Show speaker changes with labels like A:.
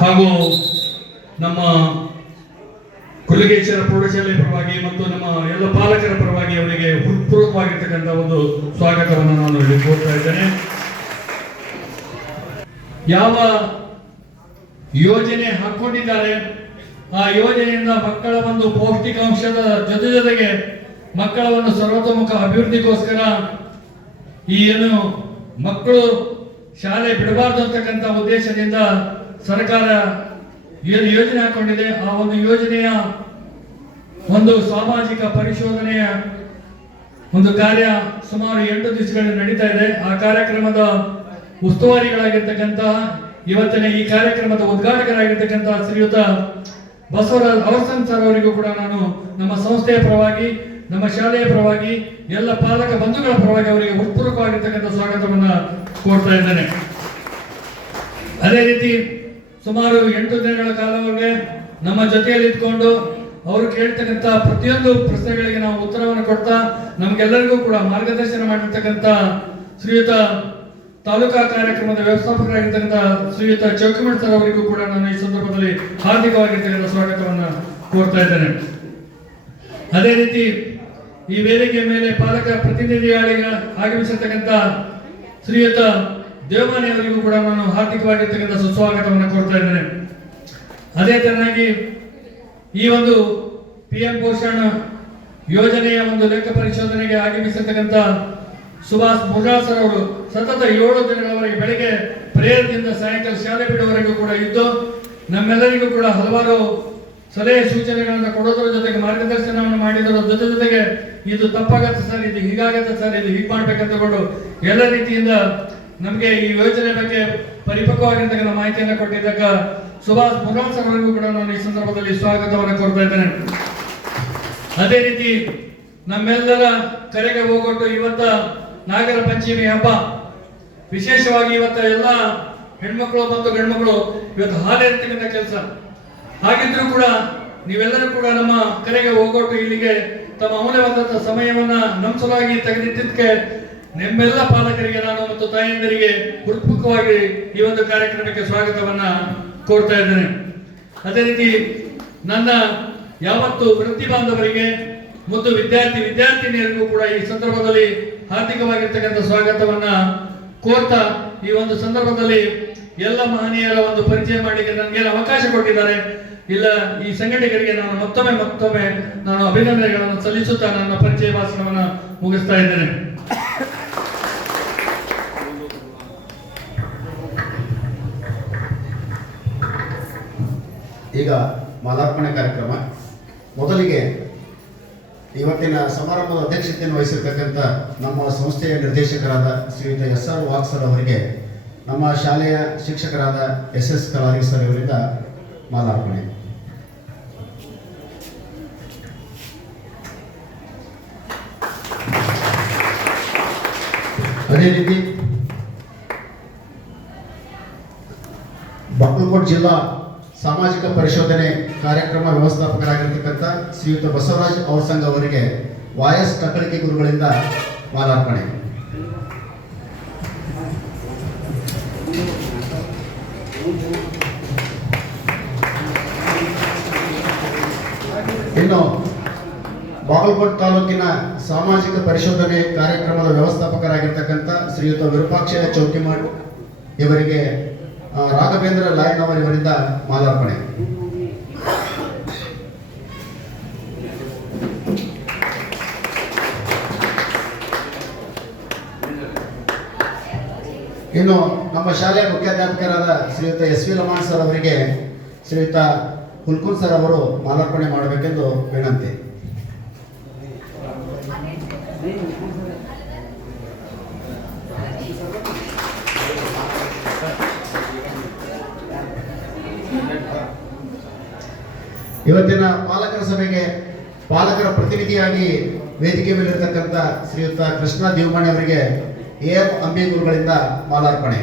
A: ಹಾಗೂ ನಮ್ಮ ಕುಲಗೇಶ್ವರ ಪ್ರೌಢಶಾಲೆ ಪರವಾಗಿ ಮತ್ತು ನಮ್ಮ ಎಲ್ಲ ಪಾಲಕರ ಪರವಾಗಿ ಅವರಿಗೆ ಹೃತ್ಪೂರ್ವಕವಾಗಿರ್ತಕ್ಕಂಥ ಒಂದು ಸ್ವಾಗತವನ್ನು ನಾನು ಕೋರ್ತಾ ಇದ್ದೇನೆ. ಯಾವ ಯೋಜನೆ ಹಾಕೊಂಡಿದ್ದಾರೆ, ಆ ಯೋಜನೆಯಿಂದ ಮಕ್ಕಳ ಒಂದು ಪೌಷ್ಟಿಕಾಂಶದ ಜೊತೆ ಜೊತೆಗೆ ಮಕ್ಕಳ ಒಂದು ಸರ್ವತೋಮುಖ ಅಭಿವೃದ್ಧಿಗೋಸ್ಕರ ಈ ಏನು ಮಕ್ಕಳು ಶಾಲೆ ಬಿಡಬಾರ್ದು ಅಂತಕ್ಕಂಥ ಉದ್ದೇಶದಿಂದ ಸರ್ಕಾರ ಏನು ಯೋಜನೆ ಹಾಕೊಂಡಿದೆ, ಆ ಒಂದು ಯೋಜನೆಯ ಒಂದು ಸಾಮಾಜಿಕ ಪರಿಶೋಧನೆಯ ಒಂದು ಕಾರ್ಯ ಸುಮಾರು ಎಂಟು ದಿವಸಗಳಲ್ಲಿ ನಡೀತಾ ಇದೆ. ಆ ಕಾರ್ಯಕ್ರಮದ ಉಸ್ತುವಾರಿಗಳಾಗಿರ್ತಕ್ಕಂತಹ, ಇವತ್ತಿನ ಈ ಕಾರ್ಯಕ್ರಮದ ಉದ್ಘಾಟಕರಾಗಿರ್ತಕ್ಕಂತಹ ಶ್ರೀಯುತ ಬಸವರಾಜ್ ಅವಸನ್ ಸರ್ ಅವರಿಗೂ ಕೂಡ ನಾನು ನಮ್ಮ ಸಂಸ್ಥೆಯ ಪರವಾಗಿ, ನಮ್ಮ ಶಾಲೆಯ ಪರವಾಗಿ, ಎಲ್ಲ ಪಾಲಕ ಬಂಧುಗಳ ಪರವಾಗಿ ಅವರಿಗೆ ಹೃತ್ಪೂರ್ವಕವಾಗಿರ್ತಕ್ಕಂಥ ಸ್ವಾಗತವನ್ನು ಕೋರ್ತಾ ಇದ್ದೇನೆ. ಅದೇ ರೀತಿ ಸುಮಾರು ಎಂಟು ದಿನಗಳ ಕಾಲವರೆಗೆ ನಮ್ಮ ಜೊತೆಯಲ್ಲಿ ಇದ್ಕೊಂಡು ಅವರು ಕೇಳ್ತಕ್ಕಂಥ ಪ್ರತಿಯೊಂದು ಪ್ರಶ್ನೆಗಳಿಗೆ ನಾವು ಉತ್ತರವನ್ನು ಕೊಡ್ತಾ ನಮಗೆಲ್ಲರಿಗೂ ಕೂಡ ಮಾರ್ಗದರ್ಶನ ಮಾಡಿರ್ತಕ್ಕಂಥ ಶ್ರೀಯುತ ತಾಲೂಕಾ ಕಾರ್ಯಕ್ರಮದ ವ್ಯವಸ್ಥಾಪಕರಾಗಿರ್ತಕ್ಕಂಥ ಶ್ರೀಯುತ ಚೌಕಿಮಠ್ ಸರ್ ಅವರಿಗೂ ಕೂಡ ನಾನು ಈ ಸಂದರ್ಭದಲ್ಲಿ ಹಾರ್ದಿಕವಾಗಿರ್ತಕ್ಕಂಥ ಸ್ವಾಗತವನ್ನು ಕೋರ್ತಾ ಇದ್ದೇನೆ. ಅದೇ ರೀತಿ ಈ ವೇದಿಕೆ ಮೇಲೆ ಪಾಲಕ ಪ್ರತಿನಿಧಿಗಳಿಗೆ ಆಗಮಿಸಿರ್ತಕ್ಕಂಥ ಶ್ರೀಯುತ ದೇವಮಾನಿ ಅವರಿಗೂ ಕೂಡ ನಾನು ಹಾರ್ದಿಕವಾಗಿರ್ತಕ್ಕಂಥ ಸುಸ್ವಾಗತವನ್ನು ಕೊಡ್ತಾ ಇದ್ದೇನೆ. ಅದೇ ತರನಾಗಿ ಈ ಒಂದು ಪಿ ಎಂ ಪೋಷಣ ಯೋಜನೆಯ ಒಂದು ಲೆಕ್ಕ ಪರಿಶೋಧನೆಗೆ ಆಗಮಿಸಿರ್ತಕ್ಕಂಥ ಸುಭಾಷ್ ಸರ್ ಅವರು ಸತತ ಏಳು ದಿನಗಳವರೆಗೆ ಬೆಳಿಗ್ಗೆ ಪ್ರೇಯರ್ದಿಂದ ಸಾಯಂಕಾಲ ಶಾಲೆ ಬಿಡುವವರೆಗೂ ಕೂಡ ಇದ್ದು, ನಮ್ಮೆಲ್ಲರಿಗೂ ಕೂಡ ಹಲವಾರು ಸಲಹೆ ಸೂಚನೆಗಳನ್ನು ಕೊಡೋದ್ರ ಜೊತೆಗೆ ಮಾರ್ಗದರ್ಶನವನ್ನು ಮಾಡಿದರ ಜೊತೆ ಜೊತೆಗೆ ಇದು ತಪ್ಪಾಗತ್ತೆ ಸರ್, ಇದು ಹೀಗಾಗತ್ತೆ ಸರ್, ಇದು ಹೀಗೆ ಮಾಡ್ಬೇಕಂತಕೊಂಡು ಎಲ್ಲ ರೀತಿಯಿಂದ ನಮಗೆ ಈ ಯೋಜನೆ ಬಗ್ಗೆ ಪರಿಪಕ್ವವಾಗಿರ್ತಕ್ಕಂಥ ಮಾಹಿತಿಯನ್ನು ಕೊಟ್ಟಿದ್ದಕ್ಕ ಸುಭಾಷ್ ಸರ್ ಅವರಿಗೂ ಕೂಡ ನಾನು ಈ ಸಂದರ್ಭದಲ್ಲಿ ಸ್ವಾಗತವನ್ನು ಕೊಡ್ತಾ ಇದ್ದೇನೆ. ಅದೇ ರೀತಿ ನಮ್ಮೆಲ್ಲರ ಕರೆಗೆ ಹೋಗೊಟ್ಟು ಇವತ್ತ ನಾಗರ ಪಂಚಮಿ ಹಬ್ಬ. ವಿಶೇಷವಾಗಿ ಇವತ್ತ ಎಲ್ಲ ಹೆಣ್ಮಕ್ಳು ಮತ್ತು ಗಂಡ್ಮಕ್ಳು ಇವತ್ತು ಹಾಲಿರ್ತಕ್ಕಂಥ ಕೆಲಸ. ಹಾಗಿದ್ರೂ ಕೂಡ ನೀವೆಲ್ಲರೂ ಕೂಡ ನಮ್ಮ ಕರೆಗೆ ಹೋಗೊಟ್ಟು ಇಲ್ಲಿಗೆ ತಮ್ಮ ಅಮೂಲ್ಯವಾದಂತಹ ಸಮಯವನ್ನ ನಮ್ಮ ಸಲುವಾಗಿ ನಿಮ್ಮೆಲ್ಲ ಪಾಲಕರಿಗೆ ನಾನು ಮತ್ತು ತಾಯಂದಿರಿಗೆ ಹೃತ್ಪೂರ್ವಕವಾಗಿ ಈ ಒಂದು ಕಾರ್ಯಕ್ರಮಕ್ಕೆ ಸ್ವಾಗತವನ್ನ ಕೋರ್ತಾ ಇದ್ದೇನೆ. ಅದೇ ರೀತಿ ನನ್ನ ಯಾವತ್ತು ವೃತ್ತಿ ಬಾಂಧವರಿಗೆ ಮತ್ತು ವಿದ್ಯಾರ್ಥಿ ವಿದ್ಯಾರ್ಥಿನಿಯರಿಗೂ ಕೂಡ ಈ ಸಂದರ್ಭದಲ್ಲಿ ಹಾರ್ದಿಕವಾಗಿರ್ತಕ್ಕಂಥ ಸ್ವಾಗತವನ್ನ ಕೋರ್ತಾ ಈ ಒಂದು ಸಂದರ್ಭದಲ್ಲಿ ಎಲ್ಲ ಮಹನೀಯರ ಒಂದು ಪರಿಚಯ ಮಾಡಲಿಕ್ಕೆ ನನಗೆ ಅವಕಾಶ ಕೊಟ್ಟಿದ್ದಾರೆ. ಇಲ್ಲ, ಈ ಸಂಘಟಕರಿಗೆ ನಾನು ಮತ್ತೊಮ್ಮೆ ಮತ್ತೊಮ್ಮೆ ನಾನು ಅಭಿನಂದನೆಗಳನ್ನು ಸಲ್ಲಿಸುತ್ತಾ ನನ್ನ ಪರಿಚಯ ಭಾಷಣವನ್ನು ಮುಗಿಸ್ತಾ ಇದ್ದೇನೆ.
B: ಈಗ ಮಾಲಾರ್ಪಣೆ ಕಾರ್ಯಕ್ರಮ. ಮೊದಲಿಗೆ ಇವತ್ತಿನ ಸಮಾರಂಭದ ಅಧ್ಯಕ್ಷತೆಯನ್ನು ವಹಿಸಿರ್ತಕ್ಕಂಥ ನಮ್ಮ ಸಂಸ್ಥೆಯ ನಿರ್ದೇಶಕರಾದ ಶ್ರೀಯುತ ಎಸ್ ಆರ್ ವಾಕ್ಸರ್ ಅವರಿಗೆ, ನಮ್ಮ ಶಾಲೆಯ ಶಿಕ್ಷಕರಾದ ಎಸ್ ಎಸ್ ಕಲಾರಿ ಸರ್ ಅವರಿಂದ ಮಾಲಾರ್ಪಣೆ. ಅದೇ ರೀತಿ ಬಾಗಲಕೋಟೆ ಜಿಲ್ಲಾ ಸಾಮಾಜಿಕ ಪರಿಶೋಧನೆ ಕಾರ್ಯಕ್ರಮ ವ್ಯವಸ್ಥಾಪಕರಾಗಿರ್ತಕ್ಕಂಥ ಶ್ರೀಯುತ ಬಸವರಾಜ್ ಔಸಂಗ್ ಅವರಿಗೆ ವಾಯಸ್ ಟಕಳಿಕೆ ಗುರುಗಳಿಂದ ಮಾಲಾರ್ಪಣೆ. ಇನ್ನು ಬಾಗಲಕೋಟ್ ತಾಲೂಕಿನ ಸಾಮಾಜಿಕ ಪರಿಶೋಧನೆ ಕಾರ್ಯಕ್ರಮದ ವ್ಯವಸ್ಥಾಪಕರಾಗಿರ್ತಕ್ಕಂಥ ಶ್ರೀಯುತ ವಿರೂಪಾಕ್ಷಯ ಚೌಕಿಮಠ್ ಇವರಿಗೆ ರಾಘವೇಂದ್ರ ಲಾಯನ್ ಅವರಿವರಿಂದ ಮಾಲಾರ್ಪಣೆ. ಇನ್ನು ನಮ್ಮ ಶಾಲೆಯ ಮುಖ್ಯಾಧ್ಯಾಪಕರಾದ ಶ್ರೀಯುತ ಎಸ್ ವಿ ಲಮಾಣ್ ಸರ್ ಅವರಿಗೆ ಶ್ರೀಯುತ ಕುಲ್ಕುಲ್ ಸರ್ ಅವರು ಮಾಲಾರ್ಪಣೆ ಮಾಡಬೇಕೆಂದು ವಿನಂತಿ. ಇವತ್ತಿನ ಪಾಲಕರ ಸಭೆಗೆ ಪಾಲಕರ ಪ್ರತಿನಿಧಿಯಾಗಿ ವೇದಿಕೆ ಮೇಲಿರ್ತಕ್ಕಂಥ ಶ್ರೀಯುತ ಕೃಷ್ಣ ದೇವಮಣಿ ಅವರಿಗೆ ಎ ಎಂ ಅಂಬಿ ಗುರುಗಳಿಂದ ಮಾಲಾರ್ಪಣೆ.